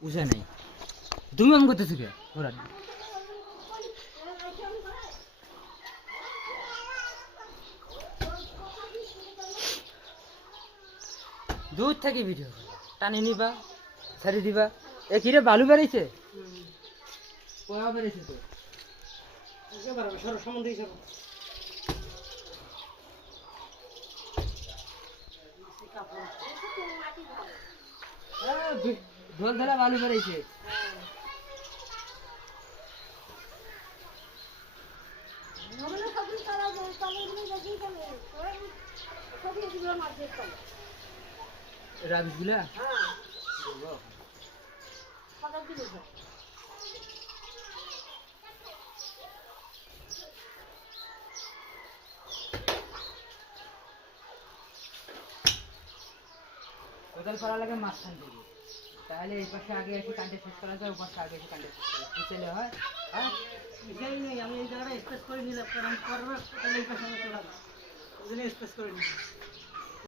উজা নাই তুমি এমন করতেছো কে ওরা দূর থেকে ভিডিও টানি নিবা ছাড়ি দিবা এ কিরে বালু বেড়েছে পোয়া বেড়েছে তো ঢোল ধরা বালু বেড়েছে রাবিশ গুলা কোদাল করা লাগে মাঝখান থেকে তাহলে এই পাশে আগে এসে কান্টে শেষ করা যায় ও পাশে আগে এসে কান্টে শেষ করা বুঝলে হয় হ্যাঁ বুঝাই নেই আমি এই জায়গাটা স্পেস করে নিলাম কারণ করবো তাহলে এই পাশে আমি চলে আসবো ওই জন্য স্পেস করে নিলাম